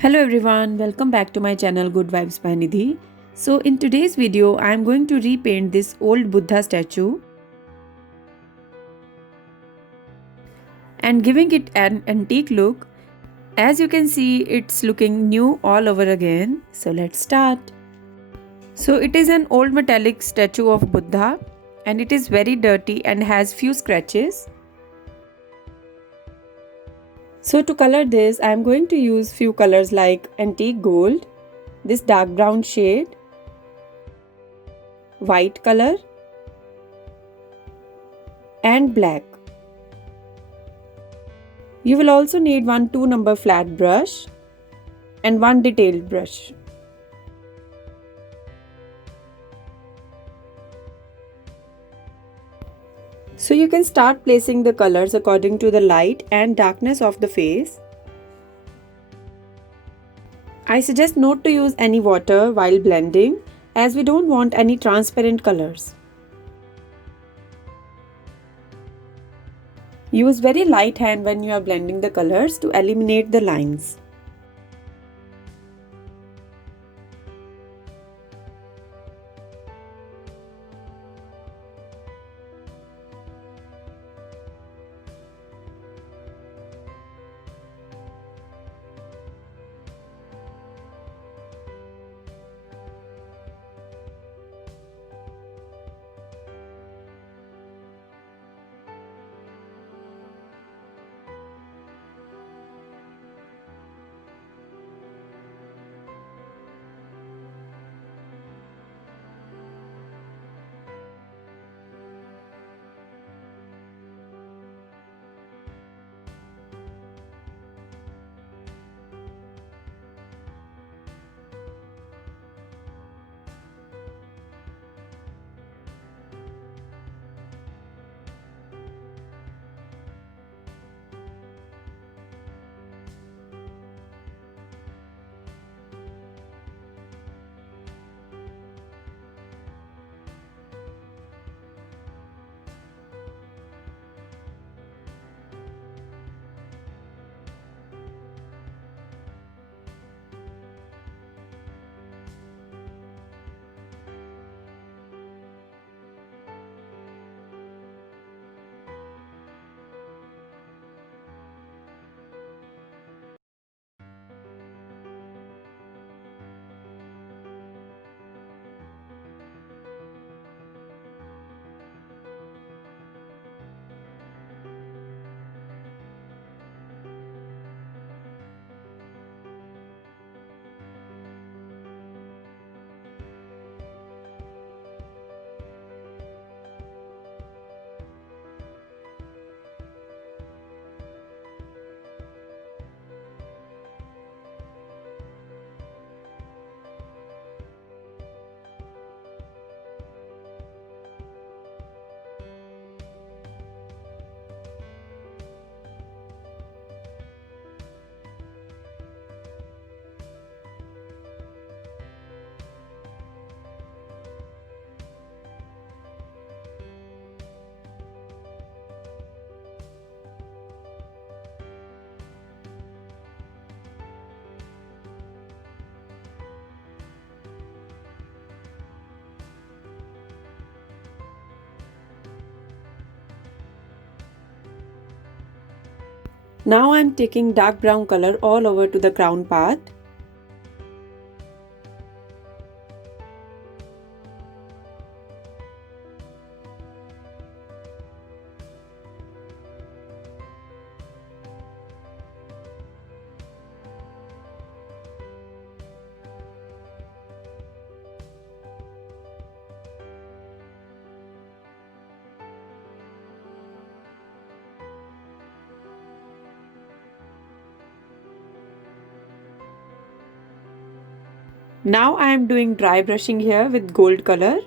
Hello everyone, welcome back to my channel Goodvibes by Nidhi. So in today's video, I am going to repaint this old Buddha statue and giving it an antique look. As you can see, it's looking new all over again. So let's start. So it is an old metallic statue of Buddha and it is very dirty and has few scratches. So to color this, I am going to use few colors like antique gold, this dark brown shade, white color and black. You will also need one 2 number flat brush and one detailed brush. So you can start placing the colors according to the light and darkness of the face. I suggest not to use any water while blending as we don't want any transparent colors. Use very light hand when you are blending the colors to eliminate the lines. Now I am taking dark brown color all over to the crown part. Now I am doing dry brushing here with gold color.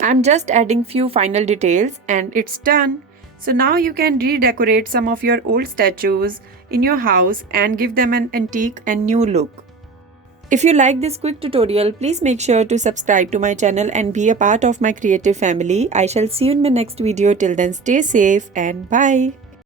I am just adding few final details and it's done. So now you can redecorate some of your old statues in your house and give them an antique and new look. If you like this quick tutorial, please make sure to subscribe to my channel and be a part of my creative family. I shall see you in my next video. Till then, stay safe and bye.